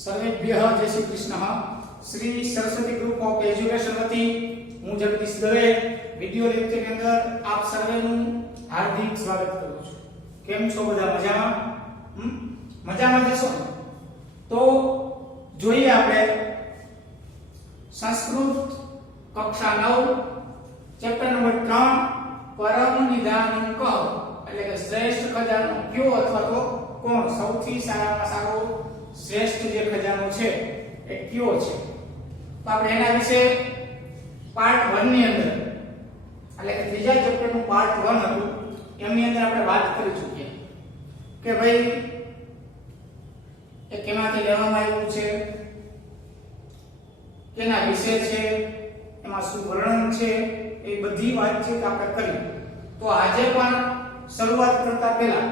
સર્વેભ્યઃ જય Shri Krishna. Shri Saraswati group of education વતી હું જગદીશ દવે વિડિયો લેક્ચરની અંદર આપ સર્વેનું હાર્દિક સ્વાગત કરું છું. કેમ છો બધા? મજામાં? મજામાં જશો? તો જોઈએ આપણે સંસ્કૃત કક્ષા 9 ચેપ્ટર નંબર 3 પરમ નિદાનમ કહ, એટલે કે શ્રેષ્ઠ ખજાનો કયો અથવા તો કોણ, સૌથી સારામાં સારો શ્રેષ્ઠ જે ખજાનો છે એ કયો છે. તો આપણે એના વિશે પાર્ટ 1 ની અંદર, એટલે કે ત્રીજા ચેપ્ટરનું પાર્ટ 1 હતું, એની અંદર આપણે વાત કરી ચૂક્યા કે ભાઈ એ કેમાંથી લેવામાં આવ્યું છે, કેના વિશે છે, એમાં શું વર્ણન છે, એ બધી વાતચીત આપણે કરી. તો આજે પણ શરૂઆત કરતા પહેલા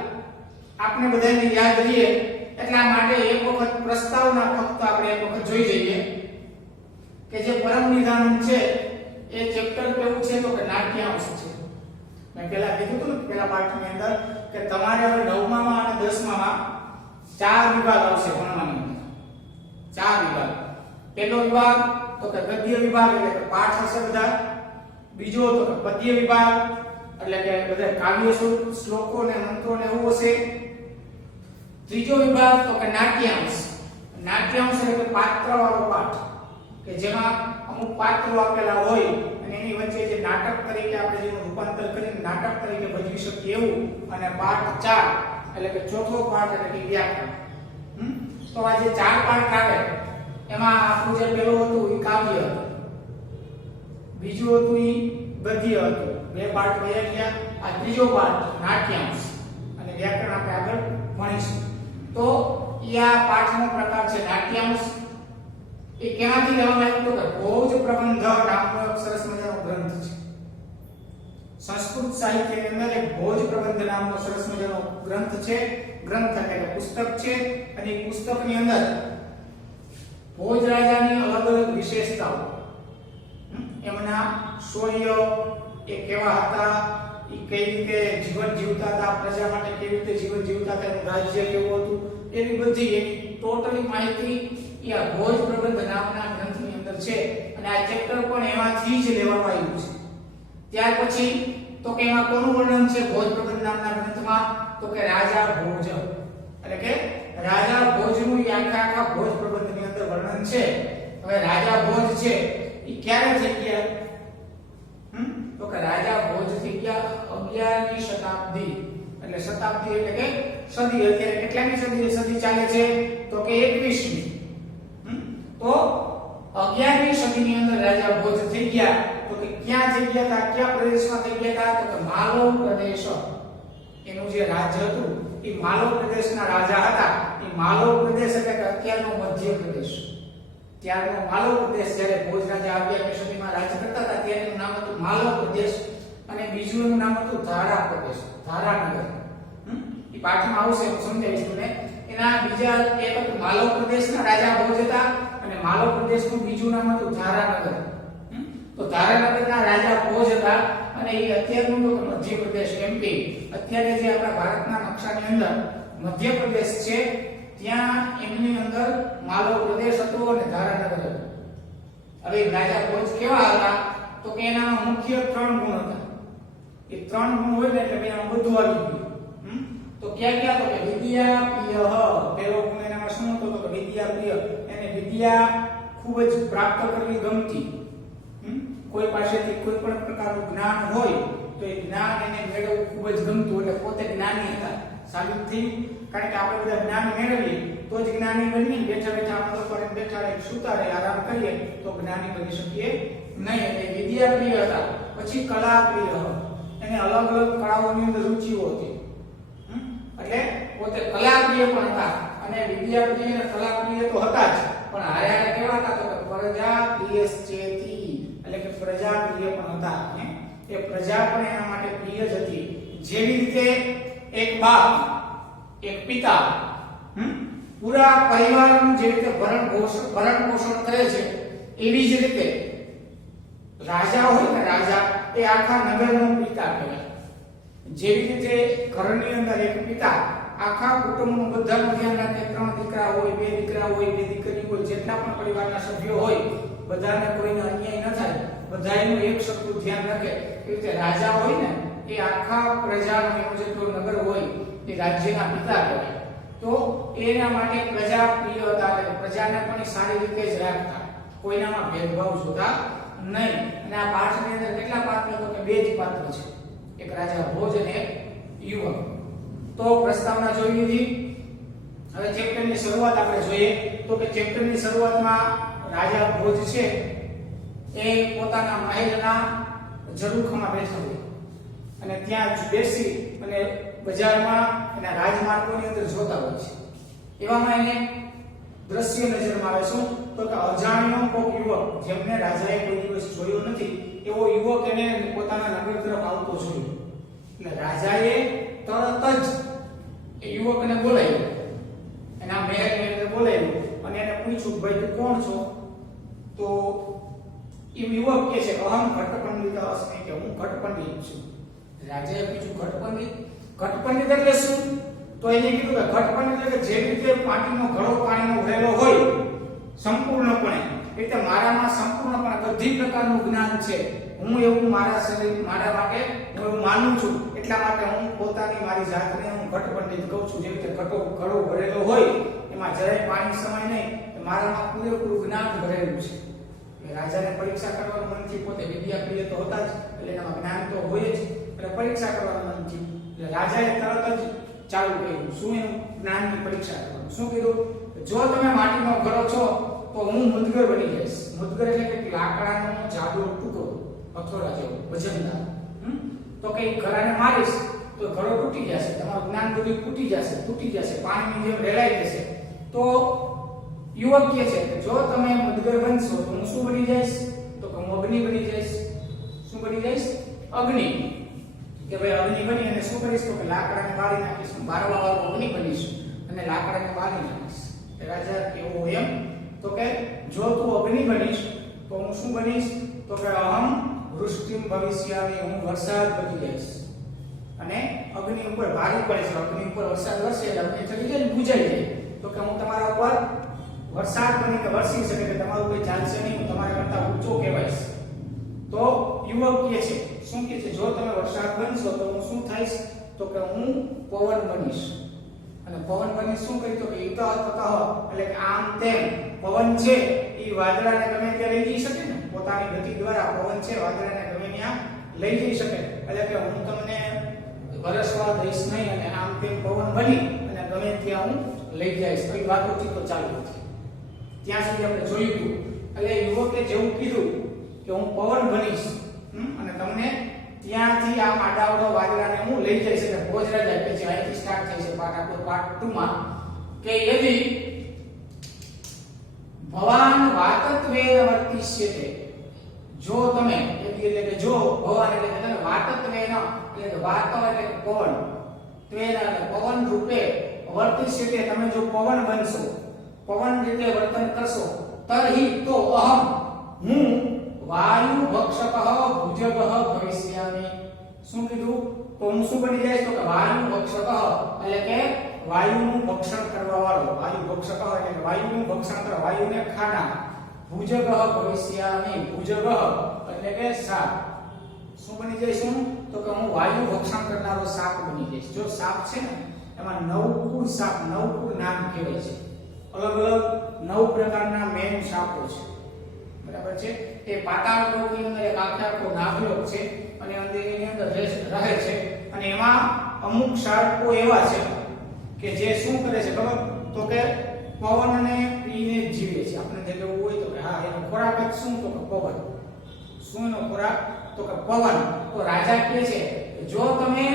આપણે બધાને યાદ રહીએ એટલા માટે એક વખત પ્રસ્તાવના ફક્ત આપણે એક વખત જોઈ જઈએ કે જે પરમ નિદાન છે એ ચેપ્ટર કેવું છે, તો કે નાટ્યાંશ છે. મેં પહેલા કીધું હતું ને પહેલા પાઠની અંદર કે તમારે હવે 9મા અને 10મા 4 વિભાગ આવશે ભણવાની અંદર. 4 વિભાગ. પહેલો વિભાગ તો કે ગદ્ય વિભાગ, એટલે કે પાઠ હશે બધા. બીજો તો કે પદ્ય વિભાગ, એટલે કે બધા કાવ્ય સ્વરૂપ શ્લોકો ને મંત્રો ને એવું હશે. ત્રીજો વિભાગ તો કે નાટ્યાંશ. નાટ્યાંશ એટલે કે પાત્રવાળો પાઠ, કે જેમાં અમુક પાત્રો આપેલા હોય અને એની વચ્ચે જે નાટક તરીકે આપણે જેનું રૂપાંતર કરીને નાટક તરીકે ભજવી શકીએ એવું. અને પાઠ 4 એટલે કે ચોથો પાઠ એટલે કે વ્યાકરણ. તો આ જે 4 પાઠ આવે એમાં આપણું જે પહેલું હતું એ કાવ્ય હતું, બીજું હતું એ ગદ્ય હતું, 2 પાઠ વયા ગયા. આ ત્રીજો પાઠ નાટ્યાંશ અને વ્યાકરણ આપણે આગળ ભણીશું. તો આ પાઠનો પ્રકાર છે નાટ્યાંશ. એ કેનાથી લેવામાં આવ્યું, તો કે ભોજ પ્રબંધ નામનો એક સરસ મજાનો ગ્રંથ છે. સંસ્કૃત સાહિત્યની અંદર એક ભોજ પ્રબંધ નામનો સરસ મજાનો ગ્રંથ છે. ગ્રંથ એટલે કે પુસ્તક છે. અને એ પુસ્તકની અંદર ભોજ રાજાની અલગ અલગ વિશેષતાઓ, એમના શૌર્ય, એ કેવા હતા, એ કઈ રીતે જીવન જીવતા હતા, પ્રજા માટે કેવી રીતે જીવન જીવતા હતા, એનું રાજ્ય કેવું હતું, એની બધી એની ટોટલી માહિતી એ આ ભોજ પ્રબંધ નામના ગ્રંથની અંદર છે. અને આ ચેપ્ટર પણ એમાંથી જ લેવામાં આવ્યું છે. ત્યાર પછી તો કે એમાં કોનું વર્ણન છે ભોજ પ્રબંધ નામના ગ્રંથમાં, તો કે રાજા ભોજ, એટલે કે રાજા ભોજનું એ આખા ભોજ પ્રબંધની અંદર વર્ણન છે. હવે રાજા ભોજ છે એ ક્યારે થઈ ગયા, તો કે રાજા ભોજ થઈ ગયા 11મી શતાબ્દી. એટલે શતાબ્દી એટલે કે સદી. અત્યારે કેટલામી સદી ચાલે છે, તો કે 21મી. તો 11મી સદીની અંદર રાજા ભોજ થઈ ગયા. તો કે ક્યાં થઈ ગયા હતા, કયા પ્રદેશમાં થઈ ગયા હતા, તો કે માલવ પ્રદેશ. એનું જે રાજ્ય હતું એ માલવ પ્રદેશના રાજા હતા. એ માલવ પ્રદેશ એટલે કે અત્યારનો મધ્ય પ્રદેશ. ત્યારનો માલવ પ્રદેશ, જ્યારે ભોજ રાજા 11મી સદીમાં રાજ કરતા હતા ત્યારનું નામ હતું માલવ પ્રદેશ. અને બીજું એનું નામ હતું ધારા પ્રદેશ, ધારાનગર. એ પાઠમાં આવશે, હું સમજાવીશ તમને. એના બીજા એક હતું માલવ પ્રદેશના રાજા ભોજ હતા, અને માલવ પ્રદેશનું બીજું નામ હતું ધારાનગર. તો ધારાનગરના રાજા ભોજ હતા. અને એ અત્યારનું તો મધ્ય પ્રદેશ એમપી, અત્યારે જે આપણા ભારતના નકશાની અંદર મધ્ય પ્રદેશ છે ત્યાં એમની અંદર માલવ પ્રદેશ હતો અને ધારાનગર હતું. હવે રાજા ભોજ કેવા હતા, તો કે એના મુખ્ય 3 ગુણ હતા. એ 3 ગુણ હોય ને એટલે એમાં બધું આવી ગયું. તો ક્યાં તો કે વિદ્યા પ્રિય. પહેલો ગુણ એનામાં શું હતો, તો કે વિદ્યા પ્રિય. એને વિદ્યા ખૂબ જ પ્રાપ્ત કરવી ગમતી. કોઈ પાસેથી કોઈ પણ પ્રકારનું જ્ઞાન હોય તો એ જ્ઞાન એને મેળવવું ખૂબ જ ગમતું. એટલે પોતે જ્ઞાની હતા સાબિત થયું. કારણ કે આપણે બધા જ્ઞાન મેળવીએ તો જ જ્ઞાની બનીએ. બેઠા બેઠા આમતો કરીને બેઠા રહે, સુતા રહે, આરામ કરીએ તો જ્ઞાની બની શકીએ નહીં. એટલે વિદ્યા પ્રિય હતા. પછી કલા પ્રિય. એને અલગ અલગ કળાઓની અંદર રુચિઓ હતી. એટલે પોતે કલા પ્રિય પણ હતા. અને વિદ્યા પ્રિય અને કલા પ્રિય તો હતા જ, પણ હારે હારે કેવા હતા, તો પ્રજા પ્રિય ચેતી, એટલે કે પ્રજા પ્રિય પણ હતા. એ પ્રજા પણ એના માટે પ્રિય જ હતી. જેવી રીતે એક બાપ, એક પિતા પૂરા પરિવારનું જે રીતે ભરણ પોષણ કરે છે, એવી જ રીતે રાજા હોય ને, રાજા એ આખા નગરનો પિતા કહેવાય. જેવી રીતે ઘરની અંદર એક પિતા આખા કુટુંબનું બધાનું ધ્યાન રાખે. 3 દીકરા હોય, 2 દીકરા હોય, 2 દીકરી હોય, જેટલા પણ પરિવારના સભ્યો હોય બધાને કોઈને અન્યાય ન થાય, બધાયનું એક સરખું ધ્યાન રાખે. એ રીતે રાજા હોય ને એ આખા પ્રજાનો એનો જેટલો નગર હોય એ રાજ્યના પિતા કહેવાય. તો એના માટે પ્રજા પ્રિય હતા, એટલે પ્રજાને પણ સારી રીતે જ રાખતા, કોઈનામાં ભેદભાવ જોતા નહીં. અને આ પાઠની અંદર કેટલા પાત્ર? તો કે 2 જ પાત્ર છે, એક રાજા ભોજ અને એક યુવક. તો પ્રસ્તાવના જોઈ લીધી. હવે ચેપ્ટરની શરૂઆત આપણે જોઈએ તો કે ચેપ્ટરની શરૂઆતમાં રાજા ભોજ છે એ પોતાના મહેલના ઝરૂખામાં બેઠા હોય અને ત્યાં જ બેસી અને બજારમાં એના રાજમાર્ગોની અંદર જોતા હોય છે. એવામાં એને દ્રશ્ય નજરમાં આવે. શું? તો કે અજાણ્યો કોક યુવક, જેમને રાજાએ કોઈ દિવસ જોયો નથી એવો યુવક એને પોતાના નગર તરફ આવતો જોયો. એટલે રાજાએ તરત જ એ યુવકને બોલાવ્યો, એના મહેલની અંદર બોલાવ્યો અને એને પૂછ્યું, ભાઈ તું કોણ છો? તો એ યુવક કહે છે, અહમ ઘટપંડિત અસ્મિ, કે હું ઘટપંડિત છું. રાજાએ પૂછ્યું, ઘટપંડિત? ઘટપંડિત એટલે શું? તો એને કીધું કે ઘટપંડિત એટલે જે રીતે પાણીનો ઘડો પાણીનો ભરેલો હોય સંપૂર્ણપણે, એ રીતે મારામાં સંપૂર્ણપણે બધી પ્રકારનું જ્ઞાન છે. હું એવું મારા શરીર મારા માટે હું એવું માનું છું, એટલા માટે હું પોતાની મારી જાતને હું ઘટપંડિત કહું છું. જે રીતે ઘડો ભરેલો હોય એમાં જરાય પાણી સમાય નહીં, મારામાં પૂરેપૂરું જ્ઞાન ભરેલું છે. રાજાને પરીક્ષા કરવાનું મનથી, પોતે વિદ્યાપ્રિય તો હતા જ એટલે એનામાં જ્ઞાન તો હોય જ, એટલે પરીક્ષા કરવાનું મનથી. એટલે રાજાએ તરત જ ચાલુ કર્યું. શું? એનું જ્ઞાનની પરીક્ષા કરવાનું. શું કીધું? જો તમે માટીનો ઘડો છો તો હું મુદગર બની જઈશ. મુદગર એટલે કે લાકડાનો જાડો ટુકડો, હથોડા જેવો, વજનદાર. તો કે ઘડાને મારીશ તો ઘડો તૂટી જશે, તમારું જ્ઞાન બધું તૂટી જશે, પાણીની જેમ રેલાઈ જશે. તો યુવક કહે છે કે જો તમે મુદગર બનશો તો હું શું બની જઈશ? તો કે હું અગ્નિ બની જઈશ. શું બની જઈશ? અગ્નિ. કે ભાઈ અગ્નિ બની અને શું કરીશ? તો કે લાકડાને બાળી નાખીશ, બારવા વાળો અગ્નિ બનીશ અને લાકડાને બાળી નાખીશ. રાજા કેવો એમ? તો કે જો તું અગ્નિ બનીશ તો હું શું બનીશ? તો કે અહમ વૃષ્ટિમ ભવિષ્યામિ, હું વરસાદ બની જઈશ. અને અગ્નિ ઉપર ભારે પડે છે, અગ્નિ ઉપર વરસાદ વરસે એટલે અગ્નિ ચડી જાય ને બુજાઈ જાય. તો કે હું તમારા ઉપર વરસાદ બની કે વરસી શકે, કે તમારું કોઈ ચાલશે નહીં, હું તમારા કરતા ઊંચો કહેવાઈશ. તો યુવક કહે છે, શું કહે છે? જો તમે વરસાદ બનશો તો હું શું થઈશ? તો કે હું પવન બનીશ. અને પવન બની શું કરી? તો કે ઈતઃ તતઃ, એટલે કે આમ તેમ. પવન છે એ વાદળાને ગમે ત્યાં લઈ જઈ શકે ને, પોતાની ગતિ દ્વારા પવન છે વાદળાને ગમે ત્યાં લઈ જઈ શકે. એટલે કે હું તમને વરસવા દઈશ નહીં, અને આમ તેમ પવન બની અને ગમે ત્યાં હું લઈ જઈશ. તો એ વાતોથી તો ચાલુ હતી. ત્યાં સુધી આપણે જોયું હતું. એટલે યુવકે જેવું કીધું કે હું પવન બનીશ અને તમને ત્યાંથી આ આડાવડો વાદળાને હું લઈ જઈશ. એટલે ભોજરાજા કે જે અહીંથી સ્ટાર્ટ થાય છે પાઠ આપણો પાર્ટ 2 માં, કે યદી ભવાન વાતત્વે વર્તિષ્યતે, જો તમે એટલે કે જો ભવાન એટલે કે તમે વાતત્વે ન એટલે કે વાત એટલે કે પવન, ત્વેના એટલે પવન રૂપે, વર્તિષ્યતે તમે જો પવન બનશો, પવન રીતે વર્તન કરશો, તરહી તો અહમ હું વાયુ ભક્ષક ભુજગ ભવિષ્યામિ. શું કીધું? તો હું શું બની જઈશ? તો કે વાયુ ભક્ષક એટલે કે વાયુનું ભક્ષણ કરવા વાળો, વાયુ ભક્ષક એટલે કે વાયુનું ભક્ષણ કરવા, વાયુને ખાનાર. ભુજગ ભવિષ્યામિ, ભુજગ એટલે કે સાપ. શું બની જઈશ હું? તો કે હું વાયુ ભક્ષણ કરનારો સાપ બની જઈશ. જો સાપ છે ને એમાં 9 કુળ સાપ, 9 કુળ નામ કહેવાય છે. અલગ અલગ 9 પ્રકારના મેન સાપો છે. બરાબર છે? એ પાતાળ લોકની અંદર એક આખો નાગલોક છે અને એની અંદર રહે છે. અને એમાં અમુક સાપો એવા છે કે જે શું કરે છે ખબર? તો કે પવનને પીને જીવે છે. આપણે જે એવું હોય તો કે હા એનો ખોરાક જ શું? તો કે પવન. શું એનો ખોરાક? તો કે પવન. તો રાજા કહે છે જો તમે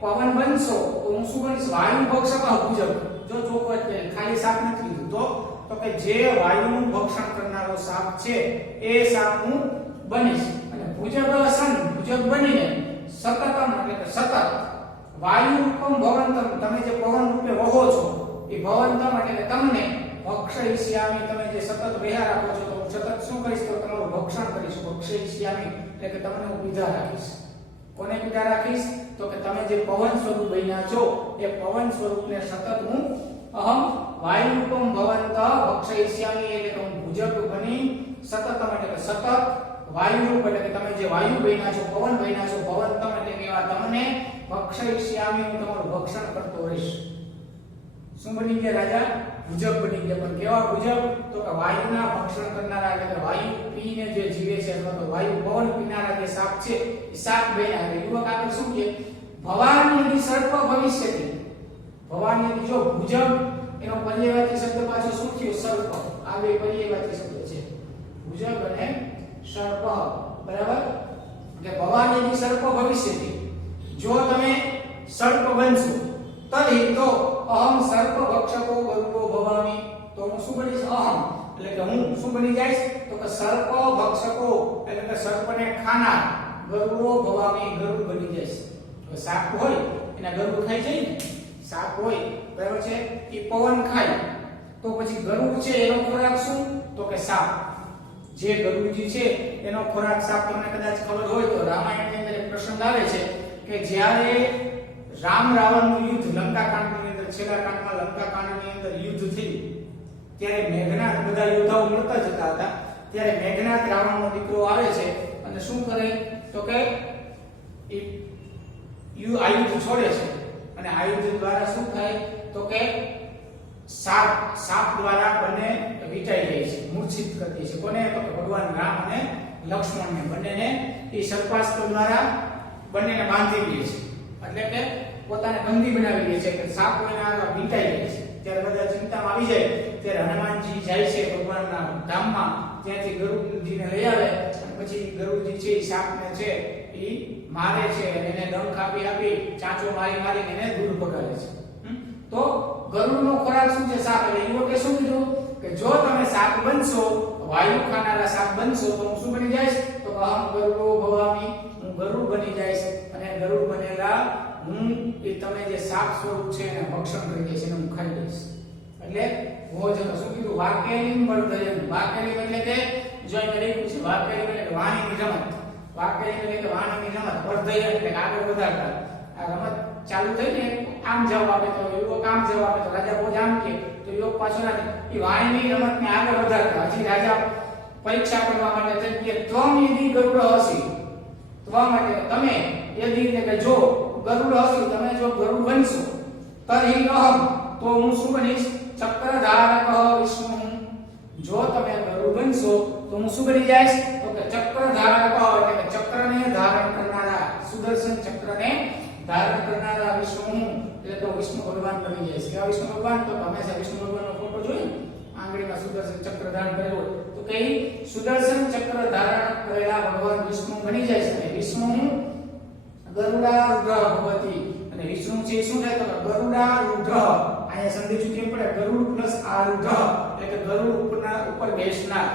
પવન બનશો તો હું શું બનીશ? વાયુ ભક્ષક ભુજગ. જો ચોખવટ કે ખાલી સાપ નથી લીધું તો કે જે વાયુનું ભક્ષણ કરનારો સાપ છે એ સાપ હું બનીશ. અને ભુજગ સન, ભુજગ બનીને સતતમ એટલે કે સતત વાયુ રૂપમ ભવંતમ, તમે જે પવન રૂપે વહો છો એ ભવંતમ એટલે કે તમને ભક્ષયિષ્યામિ, તમે જે સતત વહ્યા રાખો છો તો હું સતત શું કરીશ? તો તમારું ભક્ષણ કરીશ. ભક્ષયિષ્યામિ એટલે કે તમને હું પીધા રાખીશ. કોને પીધા રાખીશ? તો કે તમે જે પવન સ્વરૂપ બન્યા છો એ પવન સ્વરૂપને સતત હું અહમ વાયુરૂપમ ભવંત ભક્ષયિષ્યામિ એટલે કે હું ભુજક બની સતતમ એટલે કે સતત વાયુરૂપ એટલે કે તમે જે વાયુ બન્યા છો પવન બન્યા છો ભવંતમ એટલે કે એવા તમને ભક્ષયિષ્યામિ હું તમારું ભક્ષણ કરતો રહીશ. શું બની ગયા રાજા? ભુજક બની ગયા. પણ કેવા ભુજક? તો કે વાયુના ભક્ષણ કરનારા એટલે કે વાયુ પીને જે જીવે છે અથવા તો વાયુ પવન પીનારા જે સાપ છે એ સાપ બન્યા. એટલે યુવક આગળ શું કહે? ભવાની સર્પ ભવિષ્યતિ. ભવાની જો ભુજક એનો પર્યાયવાચી શબ્દ પાછો શું થયો? સર્પ. આ બે પર્યાયવાચી શબ્દ છે, ભુજક અને સર્પ. બરાબર? એટલે ભવાની સર્પ ભવિષ્યતિ. જો તમે સર્પ બનશો તરી તો અહમ સર્પ ભક્ષકો ગરુડો ભવામી. તો હું શું બનીશ? અહમ એટલે કે હું શું બની જઈશ? તો કે સર્પ ભક્ષકો એટલે કે સર્પને ખાનાર ગરુડો ભવામી ગરુડ બની જઈશ. તો સાપ હોય એના ગરુડ ખાઈ જાય ને. સાપ હોય બરાબર છે એ પવન ખાય તો પછી ગરુડ છે એનો ખોરાક શું? તો કે સાપ. જે ગરુડજી છે એનો ખોરાક સાપ. તમને કદાચ ખબર હોય તો રામાયણની અંદર એક પ્રસંગ આવે છે કે જ્યારે રામ રાવણનું યુદ્ધ લંકાકાંડની અંદર છેલ્લા કાંડમાં લંકાકાંડની અંદર યુદ્ધ થયું ત્યારે મેઘનાદ બધા યોદ્ધાઓ મળતા જતા હતા. ત્યારે મેઘનાદ રાવણનો દીકરો આવે છે અને શું કરે? તો કે આયુધ છોડે છે અને આયુધ દ્વારા શું થાય? તો કે સાપ દ્વારા બંને વિટાઈ જાય છે, મૂર્છિત કરી દે છે. કોને? તો કે ભગવાન રામ અને લક્ષ્મણને બંનેને એ સર્પાસ્ત્ર દ્વારા બંનેને બાંધી દે છે. એટલે કે પોતાને બંદી બનાવી દે છે કે સાપ કોઈના વિટાઈ જાય છે. ત્યારે બધા ચિંતામાં આવી જાય ત્યારે હનુમાનજી જાય છે ભગવાનના ધામમાં. ત્યાંથી ગરુડજીને લઈ આવે અને પછી ગરુડજી છે એ સાપને છે એ મારે છે અને એને ડંખ આપી ચાંચો મારી એને દૂર ભગાડે છે. તો ગરુડનો ખોરાક શું છે? સાપ. એટલે યુવકે શું કીધું કે જો તમે સાપ બનશો, વાયુ ખાનારા સાપ બનશો તો હું શું બની જઈશ? તો અહમ ગરુડો ભવામી હું ગરુડ બની જઈશ અને ગરુડ બનેલા હું એ તમે જે સાપ સ્વરૂપ છે એને ભક્ષણ કરી દઈશ, એને હું ખાઈ દઈશ. એટલે ભોજન શું કીધું? વાકેલિંગ વર્ધયન. વાકેલિંગ એટલે કે જો અહીં લખ્યું છે વાકેલિંગ એટલે કે વાણીની રમત. વાકેલિંગ એટલે કે વાણીની રમત. વર્ધયન એટલે આગળ વધારતા. આ રમત ચાલુ થઈ ને આમ જવાબ આપે તો યુવક આમ જવાબ આપે તો રાજા ભોજ આમ કે તો યુવક પાછો ના એ વાણીની રમતને આગળ વધારતા. હજી રાજા પરીક્ષા કરવા માટે તે કે ત્વમ યદિ ગરુડ હસી. ત્વમ એટલે તમે યદિ એટલે કે જો ગરુડ હસી તમે જો ગરુડ બનશો તરી અહમ તો હું શું બનીશ? ચક્રધારક વિષ્ણુ. જો તમે ગરુડ બનશો તો હું શું બની જઈશ? તો કે ચક્રધારક એટલે કે ચક્રને ધારણ કરનારા, સુદર્શન ચક્રને ધારણ કરનારા વિષ્ણુ એટલે તો વિષ્ણુ ભગવાન બની જઈશ. કેવા વિષ્ણુ ભગવાન? તો હંમેશા વિષ્ણુ ભગવાનનો ફોટો જોઈએ આંગળીમાં સુદર્શન ચક્ર ધારણ કરેલો હોય તો કે સુદર્શન ચક્ર ધારણ કરેલા ભગવાન વિષ્ણુ બની જાય છે. વિષ્ણુ ગરુડારૂઢ ભવતિ. અને વિષ્ણુ છે શું થાય? તો ગરુડારૂઢ. અહીંયા સંધિ ચૂકી પડે ગરુડ પ્લસ આરૂઢ એટલે કે ગરુડ ઉપર બેસનાર.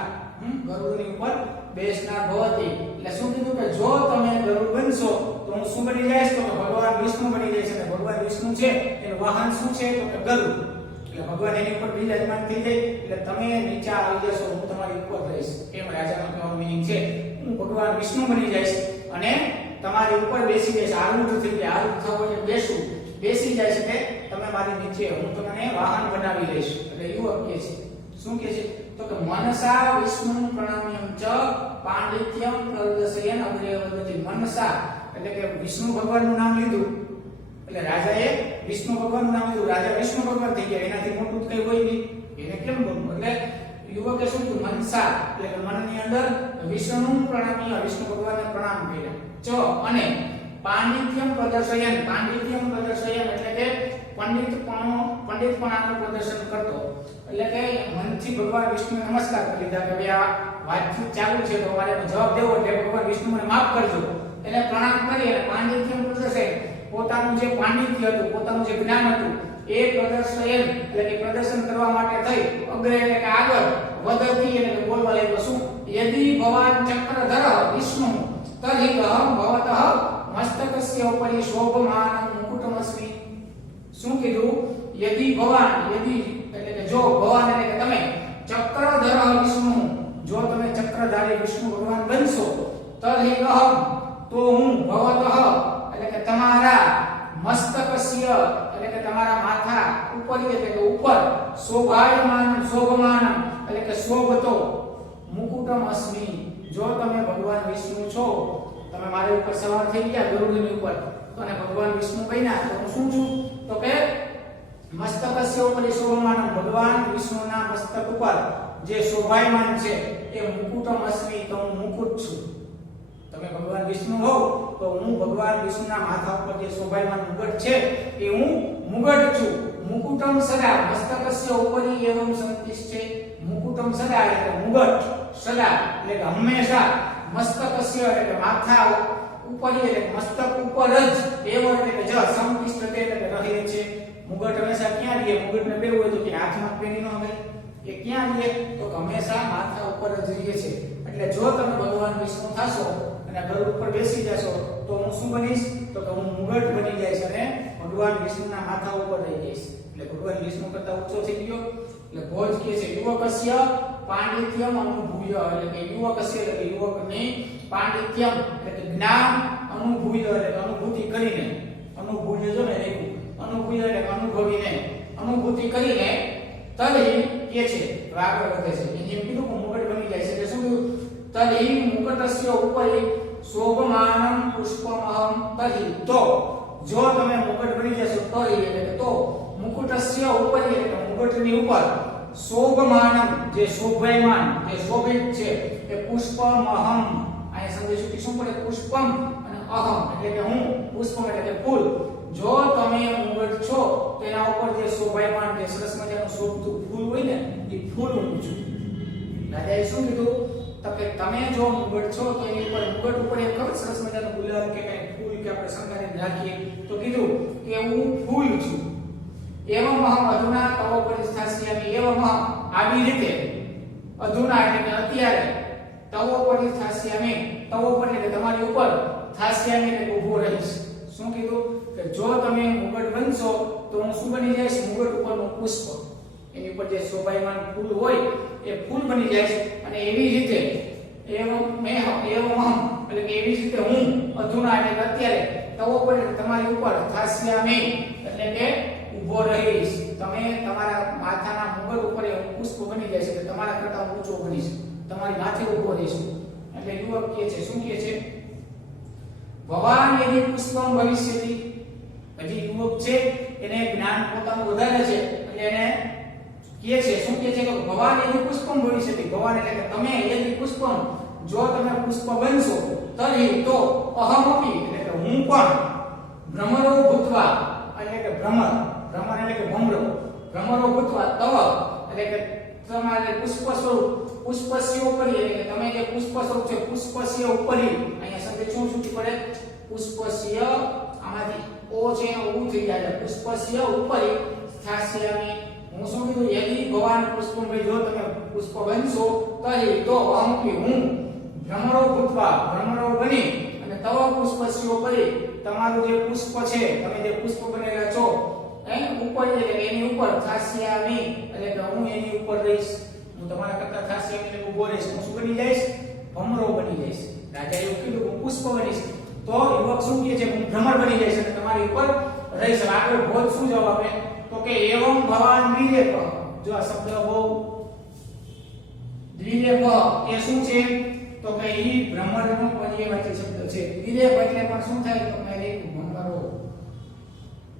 ગરુડની ઉપર બેસનાર ભવતિ. એટલે શું કીધું કે જો તમે ગરુડ બનશો તો હું શું બની જઈશ? તો ભગવાન વિષ્ણુ બની જઈશ. અને ભગવાન વિષ્ણુ છે એનું વાહન શું છે? તો કે ગરુડ. એટલે ભગવાન એની ઉપર બિરાજમાન થઈ જાય એટલે તમે નીચે આવી જશો, હું તમારી ઉપર રહીશ. એમ રાજાનો કહેવાનો મીનિંગ છે. હું ભગવાન વિષ્ણુ બની જઈશ અને તમારી ઉપર બેસી જઈશ. આરૂઢ થઈ જાય. આરૂઢ થવો એટલે બેસવું. બેસી જાય છે કે તમે મારી નીચે, હું તમને વાહન બનાવી લઈશ. એટલે યુવક કહે છે શું કહે છે? તો કે મનસા વિષ્ણુ પ્રણામ્યમ ચ પાંડિત્યમ પ્રદર્શયન અગ્રે વદતિ. મનસા એટલે કે વિષ્ણુ ભગવાનનું નામ લીધું એટલે રાજાએ વિષ્ણુ ભગવાનનું નામ લીધું. રાજા વિષ્ણુ ભગવાન થઈ ગયા. એનાથી મોટું કઈ હોય નહીં. એને કેમ બનવું? એટલે યુવકે શું કીધું? મનસા એટલે કે મનની અંદર વિષ્ણુ પ્રણામ્ય, વિષ્ણુ ભગવાનને પ્રણામ કર્યા. ચ અને પાંડિત્યમ પ્રદર્શયન. પાંડિત્યમ પ્રદર્શયન એટલે કે પંડિતપણાનું પ્રદર્શન કરતો. એટલે કે મનથી ભગવાન વિષ્ણુને નમસ્કાર કરી લીધા કે ભાઈ આ વાતચીત ચાલુ છે તો મારે જવાબ દેવો એટલે ભગવાન વિષ્ણુ મને માફ કરજો. એને પ્રણામ કરી અને પાંડિત્યમ પ્રદર્શયન પોતાનું જે પાંડિત્ય હતું, પોતાનું જે જ્ઞાન હતું એ પ્રદર્શયન એટલે કે પ્રદર્શન કરવા માટે થઈ અગ્રે એટલે કે આગળ વધતી એટલે કે બોલવા લાગ્યો શું? યદિ ભવાન ચક્રધર વિષ્ણુ તર્હિ અહમ ભવતઃ મસ્તકસ્ય ઉપરી શોભમાનં મુકુટમસ્મિ. શું કીધું? યદિ ભવાન. યદિ એટલે કે જો, ભવાન એટલે કે તમે, ચક્રધર વિષ્ણુ જો તમે ચક્રધારી વિષ્ણુ ભગવાન બનશો તર્હિ અહમ તો હું ભવતઃ એટલે કે કે તમારા મસ્તકસ્ય એટલે કે તમારા માથા ઉપરી એટલે કે ઉપર શોભમાન એટલે કે શોભતો મુકુટમ અસ્મિ જો તમે ભગવાન વિષ્ણુ છો તમે મારી ઉપર સવાર થઈ ગયા ગરુડની ઉપર તો અને ભગવાન વિષ્ણુ બન્યા તો હું શું છું તો કે મસ્તકસ્ય ઉપરી શોભમાન ભગવાન વિષ્ણુના મસ્તક ઉપર જે શોભાયમાન છે એ મુકુટમ અસ્મિ તો હું મુકુટ છું તમે ભગવાન વિષ્ણુ હો તો હું ભગવાન વિષ્ણુના માથા ઉપર જે શોભાયમાન મુગટ છે એ હું મુગટ છું મુકુટમ સદા મસ્તકસ્ય ઉપરી એવં સંતિષ્ઠે મુકુટમ સદા એટલે મુગટ સદા એટલે કે હંમેશા મસ્તકસ્ય એટલે કે માથા ઉપરી એટલે મસ્તક ઉપર જ એવો એટલે કે જ સંતિષ્ઠતે એટલે કે રહે છે મુગટ હંમેશા ક્યાં રહે મુગટને પહેરવું હોય તો કે હાથમાં પહેરી ન આવે એ ક્યાં રહે તો હંમેશા માથા ઉપર જ રહે છે એટલે જો તમે ભગવાન વિષ્ણુ થાશો અને ગરુડ ઉપર બેસી જશો તો હું શું બનીશ તો કે હું મુગટ બની જઈશ અને ભગવાન વિષ્ણુના માથા ઉપર રહી જઈશ એટલે ભગવાન વિષ્ણુ કરતા ઊંચો થઈ ગયો એટલે ભોજ કે છે યુવકસ્ય પાંડિત્યમ અનુભૂય એટલે કે યુવકસ્ય એટલે કે યુવકની પાંડિત્યમ એટલે કે જ્ઞાન અનુભૂય એટલે કે અનુભૂતિ કરીને અનુભૂય જો ને અનુભૂય એટલે કે અનુભવીને અનુભૂતિ કરીને તદહી કે છે આગળ વધે છે એમ કીધું કે મુગટ બની જાય છે એટલે શું કીધું તદહી મુકટસ્ય ઉપરી શોભમાનમ પુષ્પમહમ તદહી તો જો તમે મુગટ બની જશો તો એટલે કે તો મુકુટસ્ય ઉપરી એટલે કે મુગટની ઉપર શોભમાનમ જે શોભાયમાન જે શોભિત છે એ પુષ્પમહમ આ સમજે શું પડે પુષ્પમ અને અહમ એટલે કે હું પુષ્પમ એટલે કે ફૂલ જો તમે મુગટ છો તેના ઉપર જે શોભાયમાન જે સરસ મજાનું શોભતું ફૂલ હોય ને એ ફૂલ હું છું દાદાએ શું કીધું તો કે તમે જો મુગટ છો તો એની ઉપર મુગટ ઉપર એક સરસ મજાનું ગુલાબ કે કઈ ફૂલ કે આપણે શણગારીને રાખીએ તો કીધું કે હું ફૂલ છું એવમ અહમ અધુના તવ પરિસ્થાસ્યામિ એવમ આવી રીતે અધુના એટલે કે અત્યારે તવ પરિસ્થાસ્યામિ તવ પર એટલે તમારી ઉપર થાસ્યામિ એટલે ઊભો રહીશ શું કીધું કે જો તમે મુગટ બનશો તો હું શું બની જઈશ મુગટ ઉપરનું પુષ્પ એની ઉપર જે શોભાયમાન ફૂલ હોય એ ફૂલ બની જાય અને એવી રીતે એવમ એટલે કે એવી રીતે હું અધુના એટલે અત્યારે તવો પર તમારી ઉપર થાસ્યામિ એટલે કે ઊભો રહીશ તમે તમારા માથાના મુગટ ઉપર એ પુષ્પ બની જાય છે કે તમારા કરતા ઊંચો બનીશ તમારી માથે ઊભો રહીશ એટલે યુવક કહે છે શું કહે છે ભગવાન યદિ પુષ્પમ ભવિષ્યતિ હજી યુવક છે એને જ્ઞાન પોતાનું વધારે છે એટલે એને કહે છે શું કહે છે કે ભગવાન યદિ પુષ્પમ ભવિષ્યતિ ભગવાન એટલે કે તમે યદિ પુષ્પમ જો તમે પુષ્પ બનશો તરી તો અહમપી એટલે કે હું પણ ભ્રમરો ભૂતવા એટલે કે ભ્રમર એટલે કે ભ્રમરો ભૂતવા તવ એટલે કે તમારે પુષ્પ સ્વરૂપ પુષ્પસ્ય ઉપરી એટલે કે તમે જે પુષ્પ સ્વરૂપ છે પુષ્પસ્ય ઉપરી અહીંયા શબ્દ શું સૂચિ પડે પુષ્પસ્ય આમાંથી ઓ છે એનો ઉ થઈ જાય પુષ્પસ્ય ઉપરી સ્થાસ્યામિ હું શું કીધું યદિ ભગવાન પુષ્પમ ભાઈ જો તમે પુષ્પ બનશો તરી તો અહમપી હું ભ્રમરો ભૂતવા ભ્રમરો બની અને તવ પુષ્પસ્ય ઉપરી તમારું જે પુષ્પ છે તમે જે પુષ્પ બનેલા છો ઉપર એટલે એની ઉપર થાસ્યામિ એટલે કે હું એની ઉપર રહીશ હું તમારા કરતા થાસ્યામિ એટલે ઊભો રહીશ હું શું બની જઈશ ભમરો બની જઈશ રાજા એવું કીધું હું પુષ્પ બનીશ તો યુવક શું કહે છે હું ભ્રમર બની જઈશ અને તમારી ઉપર રહીશ આગળ ભોજ શું જવાબ આપે તો કે એવમ ભવાન દ્વિરેપ જો આ શબ્દ બહુ દ્વિરેપ એ શું છે તો કે ઈ ભ્રમરનો પર્યાયવાચી શબ્દ છે દ્વિરેપ એટલે પણ શું થાય તો કે એક ભમરો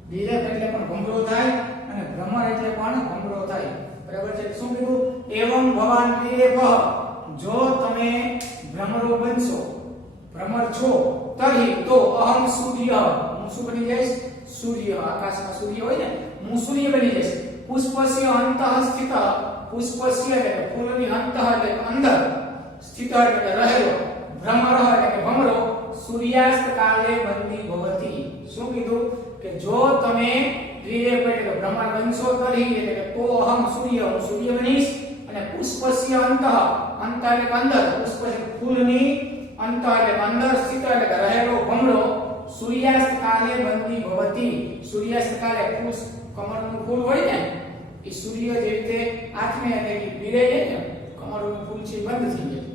દ્વિરેપ એટલે પણ ભમરો થાય અને ભ્રમર એટલે પણ ભમરો થાય બરાબર છે શું કીધું એવમ ભવાન દ્વિરેપ જો તમે ભ્રમરો બનશો ભ્રમર છો તરી તો અહમ સૂર્ય હું શું બની જઈશ સૂર્ય આકાશમાં સૂર્ય હોય ને હું સૂર્ય બની જઈશ પુષ્પસ્ય અંતઃ સ્થિત પુષ્પસ્ય એટલે ફૂલની અંતઃ એટલે અંદર સ્થિત એટલે રહેલો ભ્રમર એટલે કે ભમરો સૂર્યાસ્ત કાલે બંદી ભવતી શું કીધું કે જો તમે દ્વિરેપ એટલે ભ્રમર બનશો તરી એટલે કે તો અહમ સૂર્ય હું સૂર્ય બનીશ અને પુષ્પસ્ય અંતઃ એટલે અંદર પુષ્પ એટલે ફૂલની અંતઃ એટલે અંદર સ્થિત એટલે રહેલો ભમરો સૂર્યાસ્ત કાલે બંદી ભવતી સૂર્યાસ્ત કાલે ફૂલ કમળનું ફૂલ હોય ને એ સૂર્ય જે રીતે આઠમે એટલે વિરે જાય ને કમળનું ફૂલ છે બંધ થઈ જાય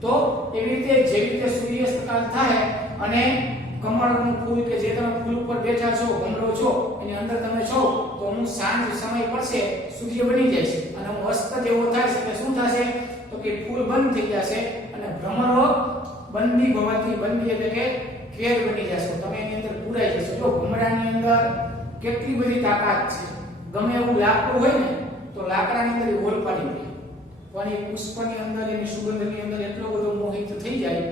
તો એવી રીતે જે રીતે સૂર્યાસ્ત કાલ થાય અને કમળનું ફૂલ કે જે તમે ફૂલ ઉપર બેઠા છો, ભમરો છો, એની અંદર તમે છો, તો હું સાંજ સમય પડશે સૂર્ય બની જાય છે અને હું અસ્ત જેવો થાય છે એટલે શું થશે તો કે ફૂલ બંધ થઈ જશે અને ભ્રમરો બંદી ભવતી, બંદી એટલે કે કેદ બની જશે, તમે એની અંદર પૂરાઈ જશો. જો ભમરાની અંદર કેટલી બધી તાકાત છે. ગમે એવું લાકડું હોય ને તો લાકડાની અંદર હોલ પાડી દે, પણ એ પુષ્પની અંદર એની સુગંધની અંદર એટલો બધો મોહિત થઈ જાય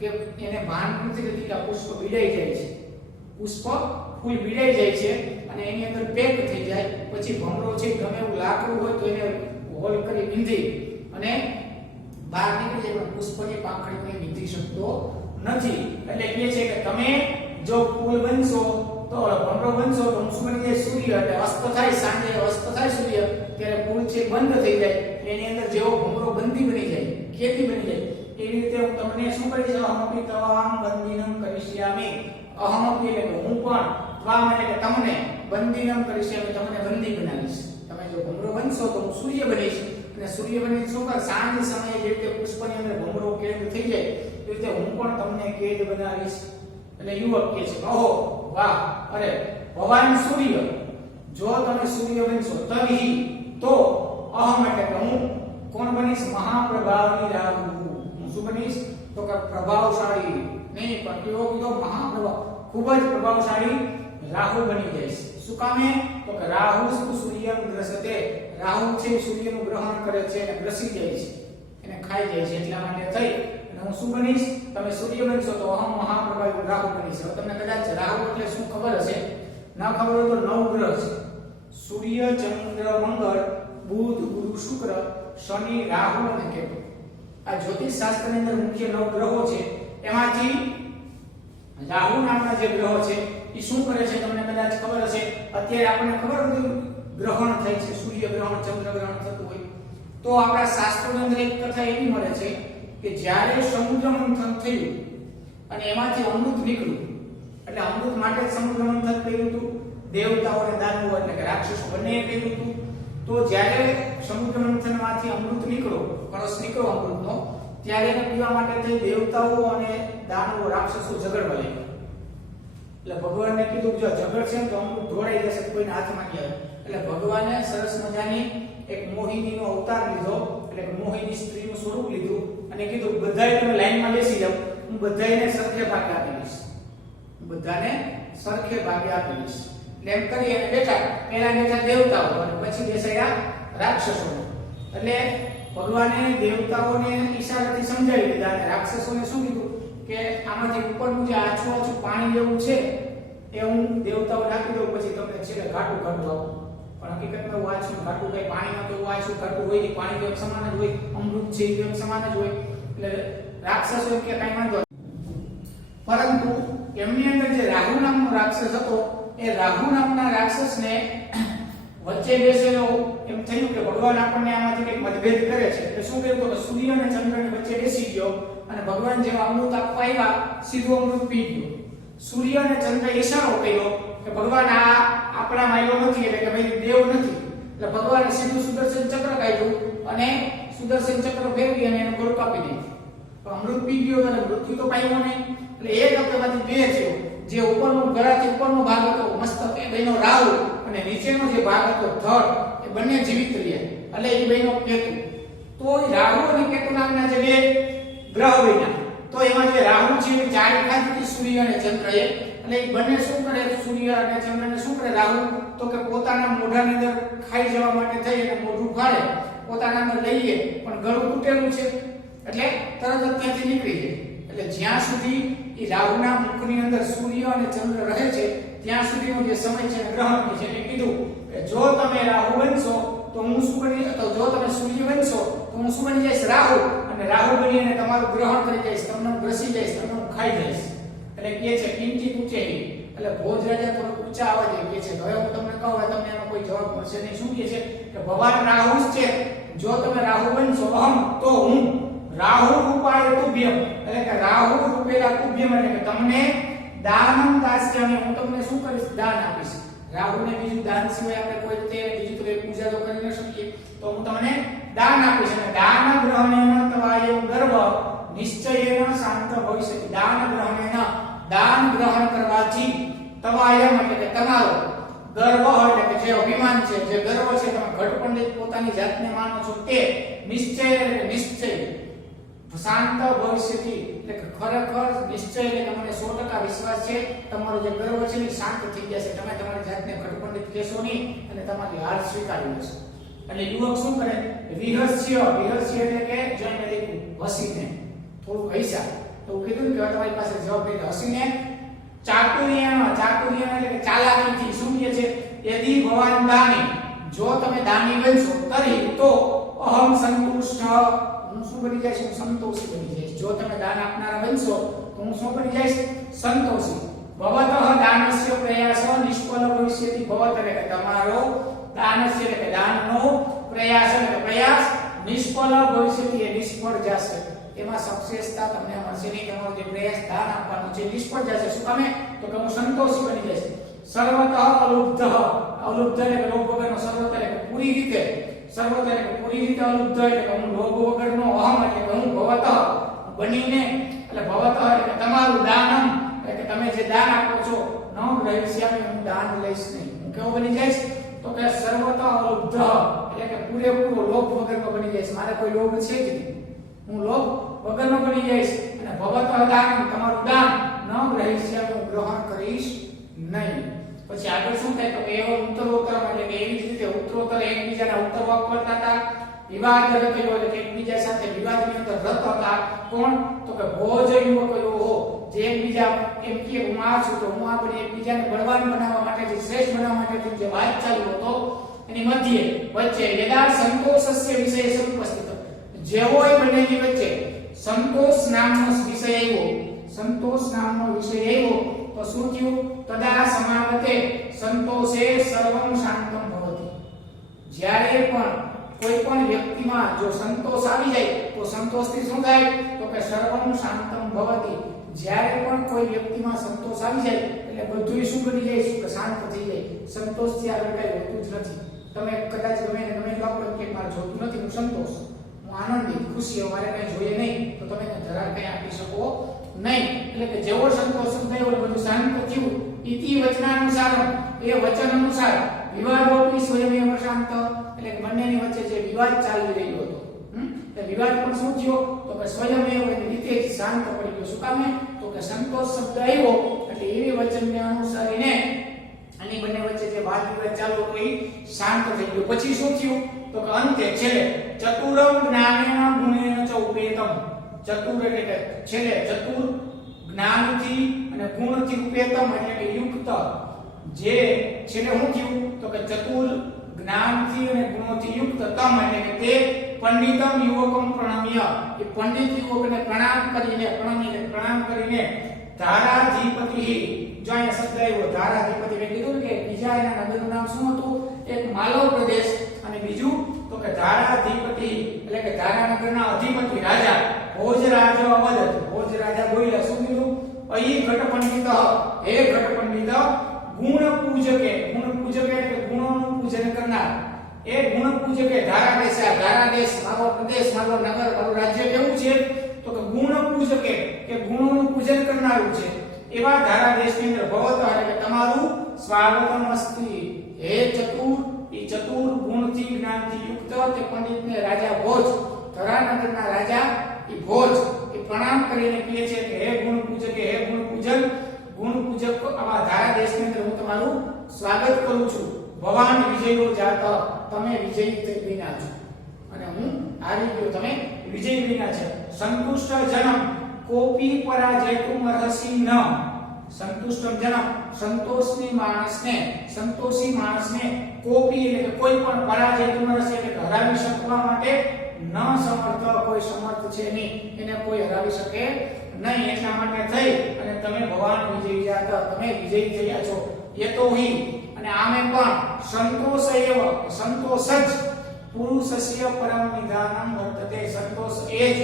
કે એને ભાન નથી રહેતી કે આ પુષ્પ બીડાઈ જાય છે. પુષ્પ ફૂલ બીડાઈ જાય છે અને એની અંદર પેક થઈ જાય. પછી ભમરો છે ગમે એવું લાકડું હોય તો એને હોલ કરી બીંધી અને બહાર નીકળી જાય, પણ પુષ્પની પાંખડીને બીંધી શકતો નથી. એટલે કહે છે કે તમે જો ફૂલ બનશો તો ભમરો બનશો તો શું બની જાય? સૂર્ય. એટલે અસ્ત થાય, સાંજે અસ્ત થાય સૂર્ય ત્યારે ફૂલ છે બંધ થઈ જાય, એની અંદર જેવો ભમરો બંદી બની જાય, કેદી બની જાય, એવી રીતે હું તમને શું કરીશ? અહમપી તવામ બંદીનમ કરિષ્યામિ. અહમપી એટલે હું પણ, ત્વામ એટલે કે તમને, બંદીનમ કરિષ્યામિ તમને બંદી બનાવીશ. તમે જો ભમરો બનશો તો હું સૂર્ય બનીશ અને સૂર્ય બની શું કર? સાંજ સમયે જે રીતે પુષ્પની અંદર ભમરો કેદ થઈ જાય એ રીતે હું પણ તમને કેદ બનાવીશ. એટલે યુવક કહે છે ઓહો વાહ, અરે ભવાન સૂર્ય, જો તમે સૂર્ય બનશો તરી તો અહમ એટલે કે હું કોણ બનીશ? મહાપ્રભાવી રાહુ. હું શું બનીશ? તો કે પ્રભાવશાળી નહીં, પણ કેવો કીધો? મહાપ્રભાવ, ખૂબ જ પ્રભાવશાળી રાહુ બની જઈશ. શું કામે? તો કે રાહુ સૂર્યમ દ્રશ્યતે. રાહુ છે સૂર્યનું ગ્રહણ કરે છે અને ગ્રસી જાય છે, એને ખાઈ જાય છે, એટલા માટે થઈ અને હું શું બનીશ? તમે સૂર્ય બનશો તો અહમ મહાપ્રભાવી રાહુ બનીશ. હવે તમને કદાચ રાહુ એટલે શું ખબર હશે, ના ખબર હોય તો 9 ગ્રહ છે: સૂર્ય, ચંદ્ર, મંગળ, બુધ, ગુરુ, શુક્ર, શનિ, રાહુ અને કેતુ. આ જ્યોતિષ શાસ્ત્રની અંદર મુખ્ય 9 ગ્રહો છે. એમાંથી રાહુ નામના જે ગ્રહો છે એ શું કરે છે તમને કદાચ ખબર હશે. અત્યારે આપણને ખબર હતી ગ્રહણ થાય છે, સૂર્ય ગ્રહણ, ચંદ્ર ગ્રહણ થતું હોય તો આપણા શાસ્ત્રોની અંદર એક કથા એવી મળે છે કે જ્યારે સમુદ્ર મંથન થયું અને એમાંથી અમૃત નીકળ્યું, એટલે અમૃત માટે જ સમુદ્ર મંથન કર્યું હતું, દેવતાઓ અને દાનવો એટલે કે રાક્ષસો બંને કર્યું હતું. તો જ્યારે સમુદ્ર મંથનમાંથી અમૃત નીકળ્યો, કળશ નીકળ્યો અમૃતનો, ત્યારે એને પીવા માટે થઈ દેવતાઓ અને દાનવો, રાક્ષસો ઝઘડવા લાગ્યા. એટલે ભગવાનને કીધું જો ઝઘડશે તો અમૃત ઢોળાઈ જશે, કોઈના હાથમાં નહીં આવે. એટલે ભગવાને સરસ મજાની એક મોહિનીનો અવતાર લીધો, એટલે કે મોહિની સ્ત્રીનું સ્વરૂપ લીધું અને કીધું બધાય તમે લાઈનમાં બેસી જાઓ, હું બધાયને સરખે ભાગે આપી દઈશ, બધાને સરખે ભાગે આપી દઈશ. એટલે એમ કરી અને બેઠા, પહેલા બેઠા દેવતાઓ અને પછી બેસાયા રાક્ષસો. એટલે ભગવાને દેવતાઓને ઈશારાથી સમજાવી દીધા અને રાક્ષસોને શું કીધું કે આમાંથી ઉપરનું જે આછું આછું પાણી જેવું છે એ હું દેવતાઓ નાખી દઉં, પછી તમને છેલ્લે ઘાટું ઘાટું આવું. પણ હકીકતમાં એવું આછું ઘાટું કઈ પાણીમાં તો એવું આછું ઘાટું હોય નહીં, પાણી તો એક સમાન જ હોય, અમૃત છે એ એક સમાન જ હોય. એટલે રાક્ષસો કે કઈ વાંધો, પરંતુ એમની અંદર જે રાહુ નામનો રાક્ષસ હતો એ રાહુ નામના રાક્ષસને વચ્ચે બેસેલો એમ થયું કે ભગવાન આપણને આમાંથી કંઈક મતભેદ કરે છે. એટલે શું કર્યું તો સૂર્ય અને ચંદ્રની વચ્ચે બેસી ગયો અને ભગવાન જેવા અમૃત આપવા આવ્યા સીધું અમૃત પી ગયો. સૂર્ય અને ચંદ્ર ઈશારો કર્યો કે ભગવાન આ આપણા માયલો નથી, એટલે કે ભાઈ દેવ નથી. એટલે ભગવાને સીધું સુદર્શન ચક્ર કાઢ્યું અને સુદર્શન ચક્ર ફેરવી અને એને ગોળ કાપી દીધું. પણ અમૃત પી ગયો એટલે મૃત્યુ તો પામ્યો નહીં. એટલે એક હપ્તામાંથી બે થયો. જે ઉપરનો ગળાથી ઉપરનો ભાગ હતો મસ્તક, એ બેનો રાહુ, અને નીચેનો જે ભાગ હતો ધડ, એ બંને જીવિત રહ્યા. એટલે એ બેનો કેતુ. તો રાહુ અને કેતુ નામના જે બે ગ્રહ બન્યા, તો એમાં જે રાહુ છે એ ચારી ખાધી હતી સૂર્ય અને ચંદ્રએ. એટલે એ બંને શું કરે, સૂર્ય અને ચંદ્રને શું કરે રાહુ, તો કે પોતાના મોઢાની અંદર ખાઈ જવા માટે થઈ અને મોઢું ફાડે, પોતાના અંદર લઈએ પણ ગળું તૂટેલું છે એટલે તરત જ ત્યાંથી નીકળી જાય. એટલે જ્યાં સુધી એ રાહુના મુખની અંદર સૂર્ય અને ચંદ્ર રહે છે ત્યાં સુધીનો જે સમય છે ગ્રહણની છે. એટલે કીધું કે જો તમે રાહુ બનશો તો હું શું બની, તો જો તમે સૂર્ય બનશો તો હું શું બની જઈશ? રાહુ. અને રાહુ બની અને તમારું ગ્રહણ કરી જઈશ, તમને ગ્રસી જઈશ, તમને ખાઈ જઈશ. એટલે કહે છે કિંચિત ઊંચે. એટલે ભોજ રાજા થોડું ઊંચા અવાજે કહે છે. હવે હું તમને કહું, તમને એનો કોઈ જવાબ મળશે નહીં. શું કહે છે કે ભગવાન રાહુ છે, જો તમે રાહુ બનશો અહમ તો હું રાહુ રૂપાય તુભ્યમ, એટલે કે રાહુ રૂપેલા તુભ્યમ, એટલે કે તમને દાનમ દાસ્યામિ, હું તમને શું કરીશ? દાન આપીશ. રાહુને બીજું દાન સિવાય આપણે કોઈ રીતે બીજું તો કોઈ પૂજા તો કરી ન શકીએ, તો હું તમને દાન આપીશ. અને દાન ગ્રહણેન તવાય ગર્વ નિશ્ચયેન શાંત ભવિષ્યતિ. દાન ગ્રહણેન, દાન ગ્રહણ કરવાથી તમાયમ એટલે કે તમારો ગર્વ એટલે કે જે અભિમાન છે, જે ગર્વ છે, તમે ઘટ પંડિત પોતાની જાતને માનો છો તે નિશ્ચય એટલે નિશ્ચય શાંત ભવિષ્યથી એટલે કે ખરેખર નિશ્ચય એટલે કે મને 100% વિશ્વાસ છે તમારો જે ગર્વ છે એ શાંત થઈ જશે. તમે તમારી જાતને ઘટ પંડિત કહેશો નહીં અને તમારી હાર સ્વીકારી લેશો. એટલે યુવક શું કરે? વિહર્ષ્ય એટલે કે જોઈને દેખું હસીને થોડું હૈસા તો કીધું કે તમારી પાસે જવાબ નહીં હસીને ચાતુર્ય એટલે કે ચાલાકીથી શું કહે છે? યદિ ભવાન દાની જો તમે દાની બનશો તરી તો અહમ સંતુષ્ટ હું શું બની જઈશ? હું સંતોષી બની જઈશ. જો તમે દાન આપનારા બનશો તો હું શું બની જઈશ? સંતોષી. ભવતઃ દાનસ્ય પ્રયાસ નિષ્ફળ ભવિષ્યતિ ભવત એટલે કે તમારો દાનસ્ય એટલે કે દાનનો પ્રયાસ એટલે કે પ્રયાસ નિષ્ફળ ભવિષ્યતિ એ નિષ્ફળ જશે. એમાં સક્સેસતા તમને મળશે નહીં. તમારો જે પ્રયાસ દાન આપવાનો છે નિષ્ફળ જશે. શું કામે? તો કે હું સંતોષી બની જઈશ. સર્વતઃ અલુબ્ધ એટલે કે લોભ વગરનો, સર્વતઃ એટલે કે પૂરી રીતે, સર્વતઃ એટલે કે પૂરી રીતે અલુબ્ધ એટલે કે હું લોભ વગરનો, અહમ એટલે કે હું ભવતઃ બનીને એટલે ભવતઃ એટલે કે તમારું દાનમ એટલે કે તમે જે દાન આપો છો ન ગ્રહિષ્યામિ હું દાન લઈશ નહીં. હું કેવો બની જઈશ? તો કે સર્વતઃ અલુબ્ધ એટલે કે પૂરેપૂરો લોભ વગરનો બની જઈશ. મારે કોઈ લોભ છે જ નહીં. હું લોભ વગરનો બની જઈશ અને ભવતઃ દાન તમારું દાન ન ગ્રહિષ્યામિ હું ગ્રહણ કરીશ નહીં. પછી આગળ શું થાય? તો કે એવો ઉત્તરોત્તર એટલે કે એવી જ રીતે ઉત્તરોત્તર એકબીજાના ઉત્તર વાપરતા હતા. વિવાદ રચ્યો એટલે કે એકબીજા સાથે વિવાદની અંદર રત હતા. કોણ? તો કે ભોજ યુવકો જે એકબીજા એમ કે હું આ છું તો હું આ બની એકબીજાને બળવાન બનાવવા માટે, જે શ્રેષ્ઠ બનાવવા માટે જે વાત ચાલુ હતો એની મધ્યે વચ્ચે યદા સંતોષસ્ય વિષય ઉપસ્થિત જેવો એ બંનેની વચ્ચે સંતોષ નામનો વિષય આવ્યો, સંતોષ નામનો વિષય આવ્યો તો શું થયું? તદા સમાવતે સંતોષે સર્વં શાંતમ ભવતિ. જ્યારે પણ કોઈ પણ વ્યક્તિમાં જો સંતોષ આવી જાય તો સંતોષથી શું થાય? તો કે સર્વં શાંતમ ભવતિ. જ્યારે પણ કોઈ વ્યક્તિમાં સંતોષ આવી જાય એટલે બધુંય શું બની જાય? સુખ શાંત થઈ જાય. સંતોષથી આગળ કઈ હોતું જ નથી. તમે કદાચ ગમે એટલું આપણો કે મારે જોતું નથી, હું સંતોષ, હું આનંદી, ખુશી, અમારે કઈ જોઈએ નહીં તો તમે ધરાર કઈ આપી શકો નહીં. એટલે કે જેવો સંતોષ થયો એટલે બધું શાંત થયું. ઇતિ વચનાનુસાર એ વચન અનુસાર વિવાદોપી સ્વયમેવ શાંત એટલે કે બંનેની વચ્ચે જે વિવાદ ચાલી રહ્યો હતો તે વિવાદ પણ શું થયો? તો કે સ્વયમેવ એની રીતે જ શાંત પડી ગયો. શું કામે? તો કે સંતોષ શબ્દ આવ્યો એટલે એવી વચનને અનુસારીને આની બંને વચ્ચે જે વાદ વિવાદ ચાલુ હતો એ શાંત થઈ ગયો. પછી શું થયું? તો કે અંતે છેલ્લે ચતુરમ જ્ઞાનેન ગુણેન ચ ઉપેતમ. ચતુર એટલે કે છેલ્લે ચતુર જ્ઞાનથી અને ગુણથી ઉપેતમ એટલે કે યુક્ત. જે છેલ્લે શું થયું? તો કે ચતુર જ્ઞાનથી અને ગુણોથી યુક્ત તમ એટલે કે તે પંડિતમ યુવકમ પ્રણમ્ય એ પંડિત યુવકને પ્રણામ કરીને ધારાધિપતિ જો અહીંયા શબ્દ આવ્યો ધારાધિપતિ મેં કીધું કે બીજા એના નગરનું નામ શું હતું? એક માલવ પ્રદેશ અને બીજું તો કે ધારાધિપતિ એટલે કે ધારાનગરના અધિપતિ રાજા ભોજ રાજા અવધ. ભોજ રાજા બોલ્યા શું કીધું? અહી ઘટ પંડિત હે ઘટ પંડિત ગુણ પૂજકે એટલે ગુણોનું પૂજન કરનાર એ ગુણ પૂજકે ધારાદેશ મારો પ્રદેશ, મારો નગર, મારું રાજ્ય કેવું છે? તો કે ગુણ પૂજકે કે ગુણોનું પૂજન કરનારું છે એવા ધારાદેશની અંદર ભવત એટલે કે તમારું સ્વાગતમ અસ્તિ. હે ચતુર એ ચતુર ગુણથી જ્ઞાનથી યુક્ત તે પંડિતને રાજા ભોજ, ધરાનગરના રાજા એ ભોજ એ પ્રણામ કરીને કહે છે કે હે ગુણ પૂજકે, હે ગુણ પૂજક આવા ધારાદેશની અંદર હું તમારું સ્વાગત કરું છું. ભવાન વિજયો જાત તમે વિજયી વિના છો અને હું હારી ગયો, તમે વિજયી વિના છે. સંતુષ્ટ જનમ કોપી પરાજયતુમ અર્હસી ન. સંતુષ્ટમ જનમ સંતોષી માણસને કોપી એટલે કે કોઈ પણ પરાજયતુમ અર્હસી એટલે કે હરાવી શકવા માટે ન સમર્થ કોઈ સમર્થ છે નહીં, એને કોઈ હરાવી શકે નહીં. એટલા માટે થઈ અને તમે ભવાન વિજયી જાત તમે વિજયી થયા છો. યતોહિ અને આમે પણ સંતોષ જ પુરુષસ્ય પરમ નિધાનમ વર્તતે. સંતોષ એ જ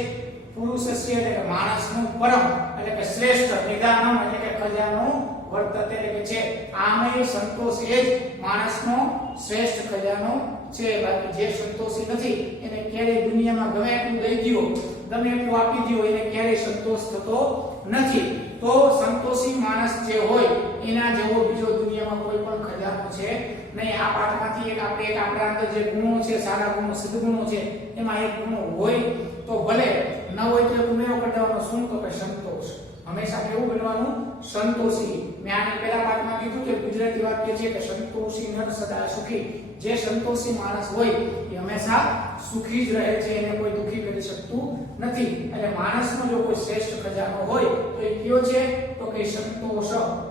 પુરુષસ્ય એટલે કે માણસનું પરમ એટલે કે શ્રેષ્ઠ નિધાનમ એટલે કે ખજાનો વર્તતે એટલે કે છે. આમે સંતોષ એ જ માણસનો શ્રેષ્ઠ ખજાનો છે. બાકી જે સંતોષી નથી એને ક્યારેય દુનિયામાં ગમે એટલું દઈ દો, ગમે એટલું આપી દો, એને ક્યારેય સંતોષ થતો નથી. તો સંતોષી માણસ જે હોય એના જેવો બીજો દુનિયામાં કોઈ પણ ખજાનો છે નહીં. આ પાઠમાંથી એક આપણા અંદર જે ગુણો છે, સારા ગુણો, સદગુણો છે, એમાં એક ગુણ હોય તો ભલે ન હોય તો એક ઉમેરો કરી દેવાનો. શું? તો કે સંતોષ. હંમેશા કેવું બનવાનું? સંતોષી. મેં આની પહેલા પાઠમાં કીધું કે ગુજરાતી વાક્ય છે કે સંતોષી નર સદા સુખી. જે સંતોષી માણસ હોય એ હંમેશા સુખી જ રહે છે, એને કોઈ દુખી કરી શકતું નથી. એટલે માણસનો જો કોઈ શ્રેષ્ઠ ખજાનો હોય તો એ કયો છે? તો કે સંતોષ.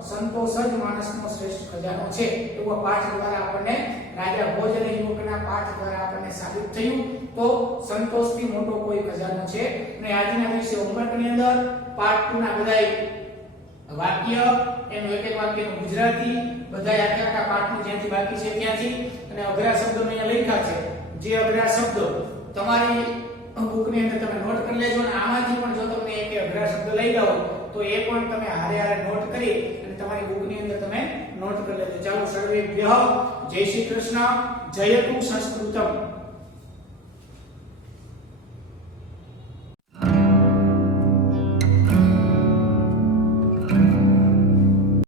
સંતોષ જ માણસનો શ્રેષ્ઠ ખજાનો છે. એવું પાઠ દ્વારા આપણને રાજા ભોજ અને યુવકના પાઠ દ્વારા આપણને સાબિત થયું. તો સંતોષથી મોટો કોઈ ખજાનો છે અને આજના દિવસે હોમવર્કની અંદર પાઠ 2 ના બધાય વાક્ય, એનું એક એક વાક્યનું ગુજરાતી, બધાય આખા પાઠનું જ્યાંથી બાકી છે ત્યાંથી, અને અઘરા શબ્દો અહીંયા લખ્યા છે. જે અઘરા શબ્દો તમારી બુકની અંદર તમે નોટ કરી લેજો, અને આમાંથી પણ જો તમને એક અઘરા શબ્દ લઈ જાઓ તો એ પણ તમે હારે હારે નોટ કરી અને તમારી બુકની અંદર તમે નોટ કરી લેજો. ચાલો સર્વેભ્યઃ જય શ્રી કૃષ્ણ. જયતુ સંસ્કૃતમ.